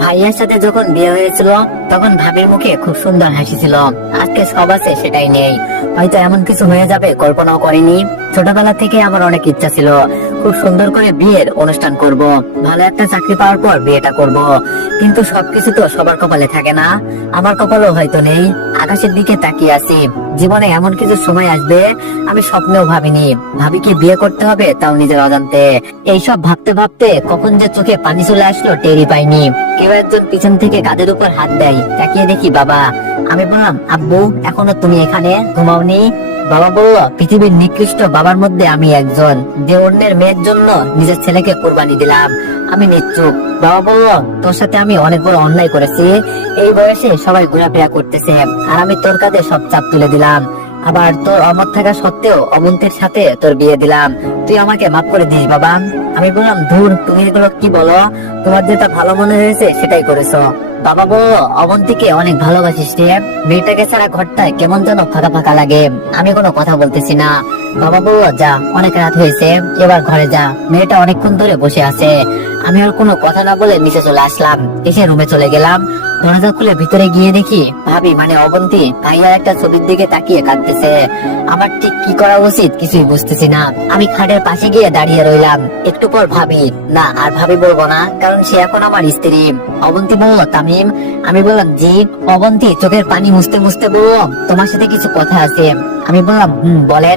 ভাইয়ার সাথে যখন বিয়ে হয়েছিল তখন ভাবির মুখে খুব সুন্দর হাসি ছিল। আজকে সব আছে সেটাই নেই। হয়তো এমন কিছু হয়ে যাবে কল্পনাও করিনি। ছোটবেলা থেকে আমার অনেক ইচ্ছা ছিল খুব সুন্দর করে বিয়ের অনুষ্ঠান করব, ভালো একটা চাকরি পাওয়ার পর বিয়েটা করব। কিন্তু সবকিছু তো সবার কপালে থাকে না, আমার কপালও হয়তো নেই। আকাশের দিকে তাকিয়ে আছি, জীবনে এমন কিছু সময় আসবে আমি স্বপ্নেও ভাবিনি। ভাবিকে বিয়ে করতে হবে, তাও নিজের অজান্তে। এইসব ভাবতে ভাবতে কখন যে চোখে পানি চলে আসলো টেরই পাইনি। কেউ একজন পিছন থেকে কাঁধের উপর হাত দেয়, তাকিয়ে দেখি বাবা। আমি বললাম, আব্বু এখনো তুমি এখানে ঘুমাওনি? বাবা বলল, পৃথিবীর নিকৃষ্ট বাবার মধ্যে আমি একজন, যে অন্যের মেয়ের জন্য নিজের ছেলেকে কোরবানি দিলাম। আমি নিশ্চুপ। বাবা বলল, তোর সাথে আমি অনেক বড় অন্যায় করেছি। এই বয়সে সবাই ঘোরাফেরা করতেছে আর আমি তোর কাঁধে সব চাপ তুলে দিলাম। আবার তোর অমত থাকা সত্ত্বেও অবন্তীর সাথে তোর বিয়ে দিলাম। তুই আমাকে মাফ করে দিস বাবা। আমি বললাম, ধুর, তুমি এগুলো কি বলো? তোমার যেটা ভালো মনে হয়েছে সেটাই করেছো। বাবা বলল, অবন্তীকে অনেক ভালোবাসিস রে। মেয়েটাকে ছাড়া ঘরটায় কেমন যেন ফাঁকা ফাঁকা লাগে। আমি কোনো কথা বলতেছি না। বাবা বলল, যা, অনেক রাত হয়েছে, এবার ঘরে যা। মেয়েটা অনেকক্ষণ ধরে বসে আছে। আমি আর কোনো কথা না বলে নিচে চলে আসলাম। এসে রুমে চলে গেলাম। দরজা খুলে ভিতরে গিয়ে দেখি ভাবি মানে অবন্তী ভাইয়া একটা ছবির দিকে তাকিয়ে কাঁদতেছে। আমার ঠিক কি করা উচিত কিছুই বুঝতেছি না। আমি খাটের পাশে গিয়ে দাঁড়িয়ে রইলাম। একটু পর ভাবি, না আর ভাবি বলবো না, কারণ সে এখন আমার স্ত্রী। অবন্তী বলল, তামিম। আমি বললাম, জি। অবন্তী চোখের পানি মুছতে মুছতে বলল, তোমার সাথে কিছু কথা আছে। আমি বললাম, বলেন।